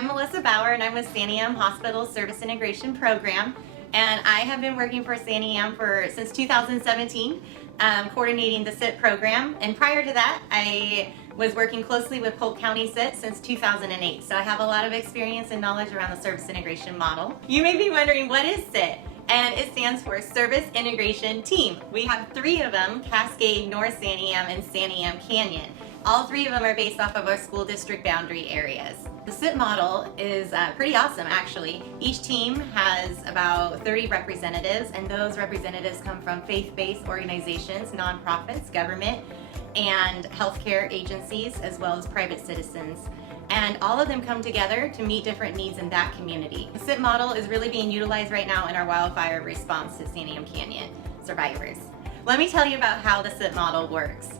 I'm Melissa Bauer and I'm with Santiam Hospital Service Integration Program, and I have been working for Santiam since 2017, coordinating the SIT program, and prior to that I was working closely with Polk County SIT since 2008, so I have a lot of experience and knowledge around the service integration model. You may be wondering, what is SIT? And it stands for Service Integration Team. We have 3 of them: Cascade, North Santiam, and Santiam Canyon. All 3 of them are based off of our school district boundary areas. The SIT model is pretty awesome, actually. Each team has about 30 representatives, and those representatives come from faith-based organizations, nonprofits, government, and healthcare agencies, as well as private citizens. And all of them come together to meet different needs in that community. The SIT model is really being utilized right now in our wildfire response to Santiam Canyon survivors. Let me tell you about how the SIT model works.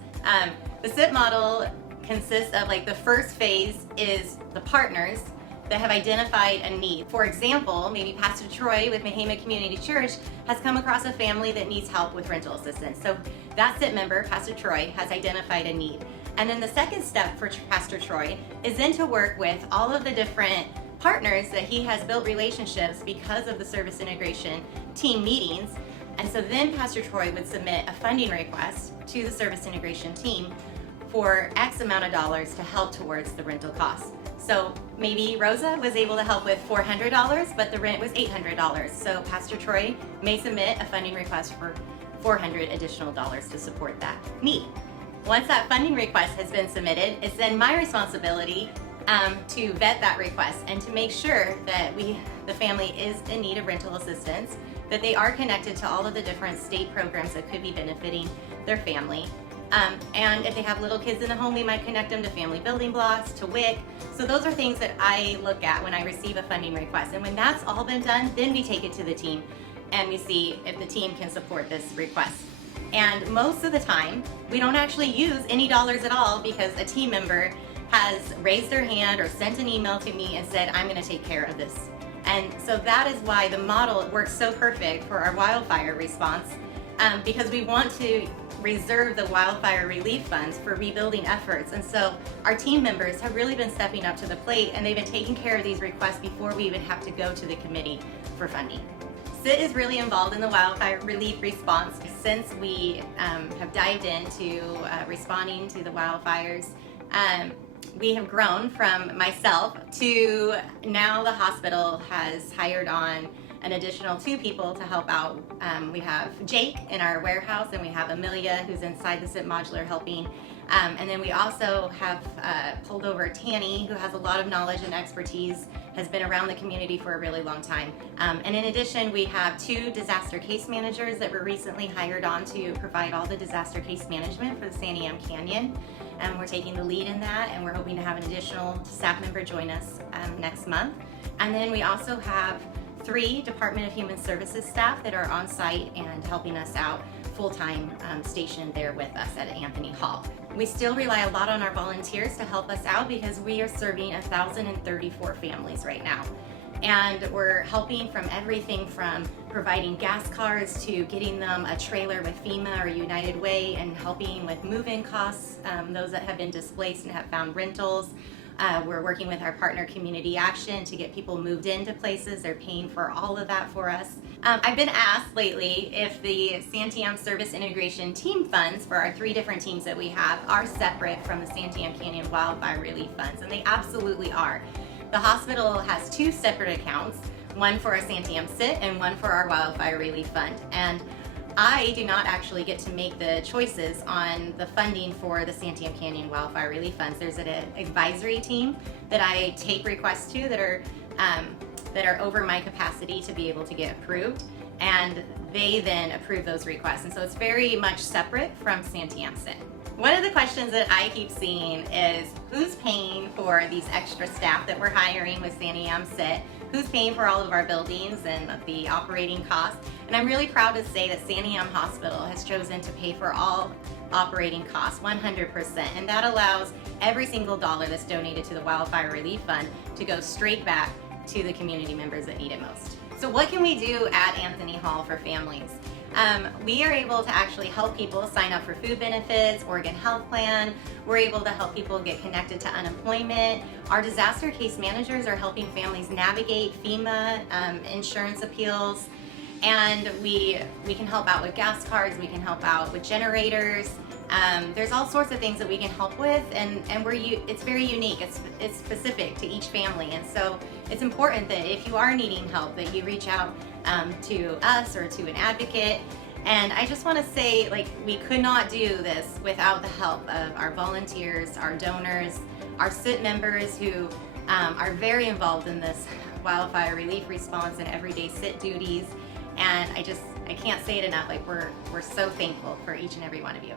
The SIT model consists of, the first phase is the partners that have identified a need. For example, maybe Pastor Troy with Mahama Community Church has come across a family that needs help with rental assistance. So that SIT member, Pastor Troy, has identified a need. And then the second step for Pastor Troy is then to work with all of the different partners that he has built relationships because of the service integration team meetings. And so then Pastor Troy would submit a funding request to the service integration team for X amount of dollars to help towards the rental costs. So maybe Rosa was able to help with $400, but the rent was $800. So Pastor Troy may submit a funding request for $400 additional to support that need. Once that funding request has been submitted, it's then my responsibility to vet that request and to make sure that the family is in need of rental assistance, that they are connected to all of the different state programs that could be benefiting their family. And if they have little kids in the home, we might connect them to family building blocks, to WIC. So those are things that I look at when I receive a funding request. And when that's all been done, then we take it to the team and we see if the team can support this request. And most of the time, we don't actually use any dollars at all because a team member has raised their hand or sent an email to me and said, I'm going to take care of this. And so that is why the model works so perfect for our wildfire response, because we want to reserve the wildfire relief funds for rebuilding efforts. And so our team members have really been stepping up to the plate, and they've been taking care of these requests before we even have to go to the committee for funding. SIT is really involved in the wildfire relief response since we have dived into responding to the wildfires. We have grown from myself to now the hospital has hired on an additional 2 people to help out. We have Jake in our warehouse, and we have Amelia who's inside the SIT modular helping. And then we also have pulled over Tanny, who has a lot of knowledge and expertise, has been around the community for a really long time. And in addition, we have 2 disaster case managers that were recently hired on to provide all the disaster case management for the Santiam Canyon. And we're taking the lead in that, and we're hoping to have an additional staff member join us next month. And then we also have 3 Department of Human Services staff that are on site and helping us out full-time, stationed there with us at Anthony Hall. We still rely a lot on our volunteers to help us out because we are serving 1,034 families right now. And we're helping from everything from providing gas cards to getting them a trailer with FEMA or United Way, and helping with move-in costs, those that have been displaced and have found rentals. We're working with our partner Community Action to get people moved into places. They're paying for all of that for us. I've been asked lately if the Santiam Service Integration Team funds for our 3 different teams that we have are separate from the Santiam Canyon Wildfire Relief Funds, and they absolutely are. The hospital has 2 separate accounts, one for our Santiam SIT and one for our Wildfire Relief Fund. And I do not actually get to make the choices on the funding for the Santiam Canyon Wildfire Relief Funds. There's an advisory team that I take requests to that are over my capacity to be able to get approved, and they then approve those requests. And so it's very much separate from Santiam SIT. One of the questions that I keep seeing is, who's paying for these extra staff that we're hiring with Santiam SIT? Who's paying for all of our buildings and the operating costs? And I'm really proud to say that Santiam Hospital has chosen to pay for all operating costs, 100%. And that allows every single dollar that's donated to the Wildfire Relief Fund to go straight back to the community members that need it most. So what can we do at Anthony Hall for families? We are able to actually help people sign up for food benefits, Oregon Health Plan. We're able to help people get connected to unemployment. Our disaster case managers are helping families navigate FEMA insurance appeals. And we can help out with gas cards, we can help out with generators. There's all sorts of things that we can help with, and it's very unique. It's specific to each family, and so it's important that if you are needing help, that you reach out to us or to an advocate. And I just want to say, like, we could not do this without the help of our volunteers, our donors, our SIT members who are very involved in this wildfire relief response and everyday SIT duties. And I can't say it enough, like we're so thankful for each and every one of you.